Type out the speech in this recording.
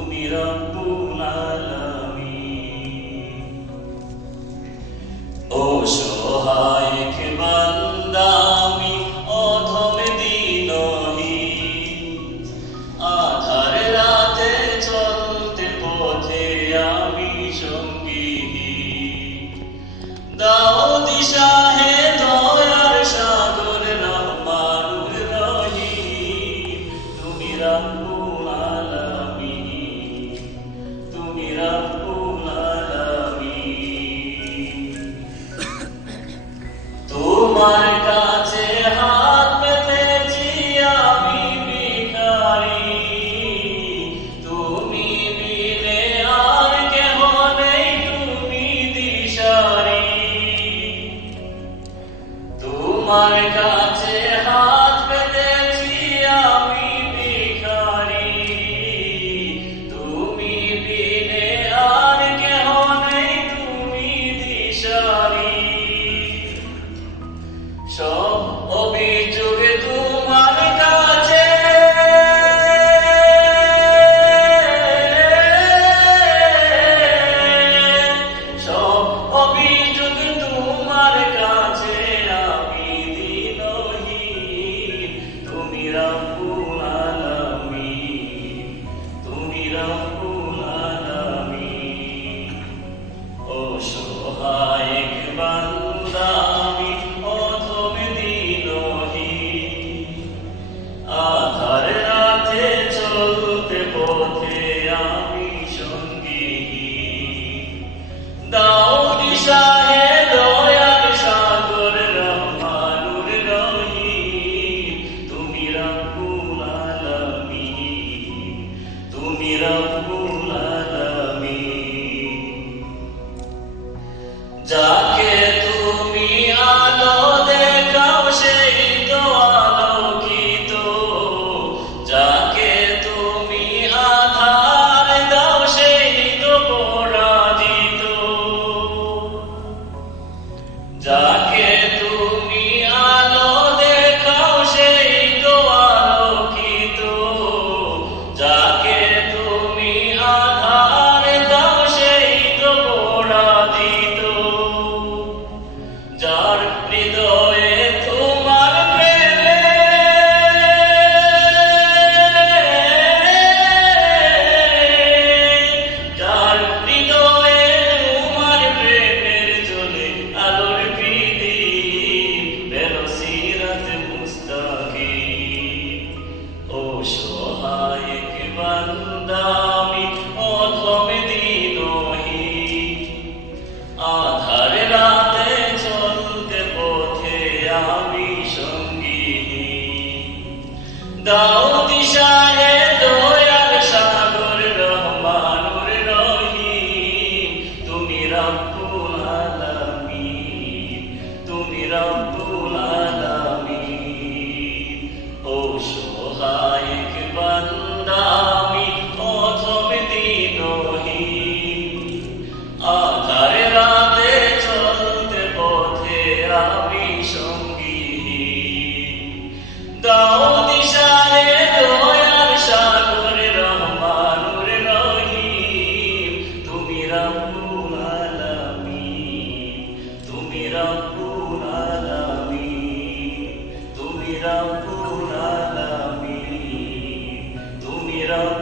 তুমি রব্বুল আলামিন। অসহায় এক বান্দা আমি, অধম দিনহীন, আধার রাতে চলতে পথে আমি সঙ্গীহীন। দাও দিশা হে দয়ার সাগর রহমানুর রহিম, তুমি রব্বুল আলামিন, তুমি রব্বুল আলামিন। তোমার কাছে হাত পেতেছি আমি ভিখারি, তুমি বিনে আর কেহ নেই, তুমি দিশারি। তোমার কাছে হাত পেতেছি আমি ভিখারি, তুমি বিনে আর কেহ নেই, তুমি দিশারি। সব অভিযোগ তোমার কাছে, সব অভিযোগ তোমার কাছে আমি দিনহীন, তুমি রব্বুল আলামিন, তুমি রব্বুল আলামিন। অসহায় এক বান্দা আমি, অধম দিনহীন, আধার রাতে চলতে পথে আমি সঙ্গীহীন। দাও দিশা হে দয়ার সাগর রহমানুর রহিম, তুমি রব্বুল আলামিন, তুমি রব্বুল আলামিন। যাকে তুমি আলো দেখাও সেই তো আলোকিত, যাকে তুমি আধার দাও সেই তো পরাজিত। যাকে তুমি আলো দেখাও সেই তো আলোকিত, যাকে তুমি আধার দাও সেই তো পরাজিত। যার হৃদয়ে তোমার প্রেমে, যার হৃদয়ে তোমার প্রেমের জ্বলে আলোর প্রদীপ, পেল সিরাত মুস্তাকিম। অসহায় এক বান্দা আমি, অধম দিনহীন, আধার রাতে চলতে পথে আমি সঙ্গীহীন। দাও দিশা হে দয়ার সাগর রহমানুর রহিম, তুমি রব্বুল আলামিন, তুমি রব্বুল আলামিন। অসহায় এক বান্দা আমি, অধম দিনহীন, আধার রাতে চলতে পথে আমি সঙ্গীহীন। দাও দিশা হে দয়ার সাগর রহমানুর রহিম, তুমি রব্বুল আলামিন, তুমি রব্বুল আলামিন, তুমি রব্বুল আলামিন, তুমি রব্বুল